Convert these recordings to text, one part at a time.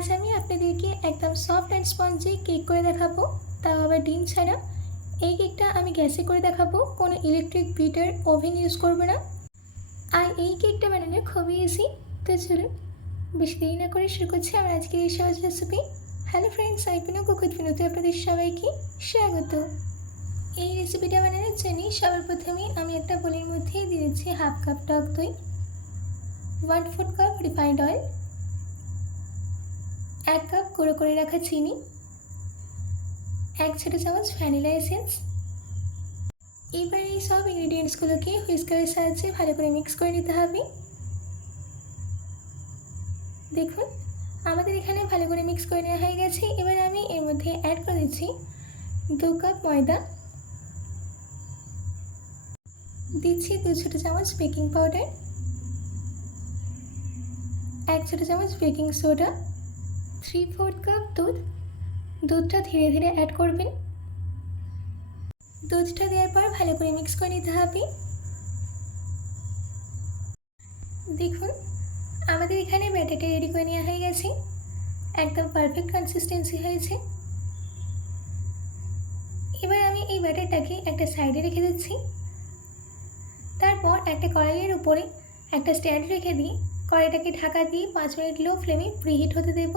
আজ আমি আপনাদেরকে একদম সফট অ্যান্ড স্পঞ্জি কেক করে দেখাবো, তাও আবার ডিম ছাড়া। এই কেকটা আমি গ্যাসে করে দেখাবো, কোনো ইলেকট্রিক বিটার ওভেন ইউজ করবো না। আর এই কেকটা বানানো খুবই ইজি। তো চলুন বেশি দেরি না করে শুরু করছি আমার আজকের এই সহজ রেসিপি। হ্যালো ফ্রেন্ডস, আইপিনো কুকুর বিনোতে আপনাদের সবাইকে স্বাগত। এই রেসিপিটা বানানোর জন্য সবার প্রথমে আমি একটা বোলের মধ্যে দিয়ে দিচ্ছি হাফ কাপ টক দই, 1/4 কাপ রিফাইন্ড অয়েল, 1 কাপ গুঁড়ো করে রাখা চিনি, 1 ছোটো চামচ ভ্যানিলা এসেন্স। এবার এই সব ইনগ্রিডিয়েন্টসগুলোকে হুইস্কারের সাহায্যে ভালো করে মিক্স করে নিতে হবে। দেখুন আমাদের এখানে ভালো করে মিক্স করে নেওয়া হয়ে গেছে। এবার আমি এর মধ্যে অ্যাড করে দিচ্ছি 2 কাপ ময়দা, দিচ্ছি 2 ছোটো চামচ বেকিং পাউডার, 1 ছোটো চামচ বেকিং সোডা, 3/4 কাপ দুধ। দুধটা ধীরে ধীরে অ্যাড করবেন। দুধটা দেওয়ার পর ভালো করে মিক্স করে নিতে হবে। দেখুন আমাদের এখানে ব্যাটারটা রেডি করে নেওয়া হয়ে গেছে, একদম পারফেক্ট কনসিস্টেন্সি হয়েছে। এবার আমি এই ব্যাটারটাকে একটা সাইডে রেখে দিচ্ছি। তারপর একটা কড়াইয়ের উপরে একটা স্ট্যান্ড রেখে দিয়ে কড়াইটাকে ঢাকা দিয়ে 5 মিনিট লো ফ্লেমে প্রিহিট হতে দেব।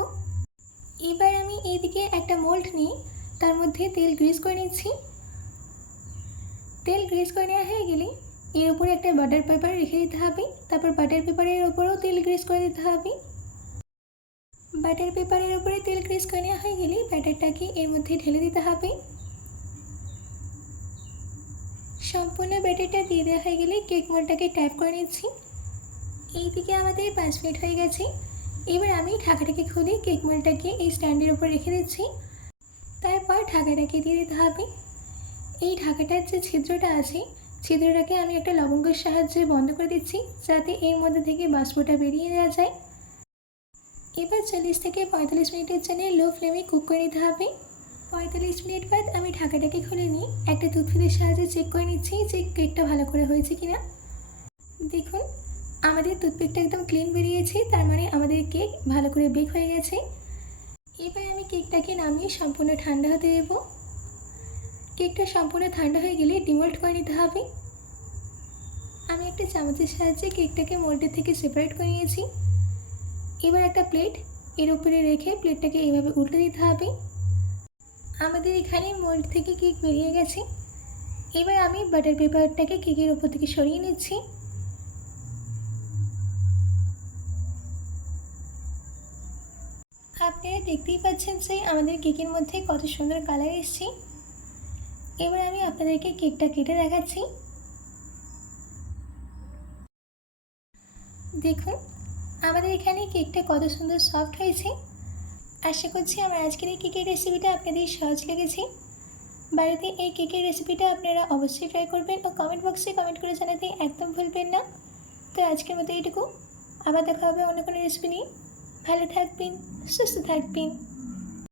এবার আমি এইদিকে একটা মোল্ড নিয়ে তার মধ্যে তেল গ্রিস করে নিচ্ছি। তেল গ্রিস করে নেওয়া হয়ে গেলে এর উপরে একটা বাটার পেপার রেখে দিতে হবে। তারপর বাটার পেপারের ওপরেও তেল গ্রিস করে দিতে হবে। বাটার পেপারের উপরে তেল গ্রিস করে নেওয়া হয়ে গেলে ব্যাটারটাকে এর মধ্যে ঢেলে দিতে হবে। সম্পূর্ণ ব্যাটারটা দিয়ে দেওয়া হয়ে গেলে কেক মোল্ডটাকে ট্যাপ করে নিচ্ছি। এইদিকে আমাদের 5 মিনিট হয়ে গেছে। এবার আমি ঢাকাটাকে খুলে কেক মোল্ডটাকে এই স্ট্যান্ডের উপর রেখে দিচ্ছি। তারপর ঢাকাটাকে দিয়ে দিতে হবে। এই ঢাকাটার যে ছিদ্রটা আছে, ছিদ্রটাকে আমি একটা লবঙ্গের সাহায্যে বন্ধ করে দিচ্ছি, যাতে এর মধ্যে থেকে বাষ্পটা বেরিয়ে না যায়। এবার 40 থেকে 45 মিনিটের জন্য লো ফ্লেমে কুক করে নিতে হবে। 45 মিনিট বাদ আমি ঢাকাটাকে খুলে নিয়ে একটা টুথপিকের সাহায্যে চেক করে নিচ্ছি যে কেকটা ভালো করে হয়েছে কিনা। দেখুন আমাদের টুথপিকটা একদম ক্লিন বেরিয়েছে, তার মানে আমাদের কেক ভালো করে বেক হয়ে গেছে। এবার আমি কেকটাকে নামিয়ে সম্পূর্ণ ঠান্ডা হতে দেব। কেকটা সম্পূর্ণ ঠান্ডা হয়ে গেলে ডিমোল্ড করে নিতে হবে। আমি একটা চামচের সাহায্যে কেকটাকে মোল্ডের থেকে সেপারেট করে নিয়েছি। এবার একটা প্লেট এর উপরে রেখে প্লেটটাকে এইভাবে উল্টে দিতে হবে। আমাদের এখানে মোল্ড থেকে কেক বেরিয়ে গেছে। এবার আমি বাটার পেপারটাকে কেকের উপর থেকে সরিয়ে নিচ্ছি। আপনারা দেখতেই পাচ্ছেন যে আমাদের কেকের মধ্যে কত সুন্দর কালার এসেছে। এবার আমি আপনাদেরকে কেকটা কেটে দেখাচ্ছি। দেখুন আমাদের এখানে কেকটা কত সুন্দর সফট হয়েছে। আশা করছি আমার আজকের এই কেকের রেসিপিটা আপনাদের সহজ লেগেছে। বাড়িতে এই কেকের রেসিপিটা আপনারা অবশ্যই ট্রাই করবেন ও কমেন্ট বক্সে কমেন্ট করে জানাতে একদম ভুলবেন না। তো আজকের মতো এইটুকু, আবার দেখা হবে অন্য কোনো রেসিপি নিয়ে। ভালো থাকবেন, সুস্থ থাকবেন।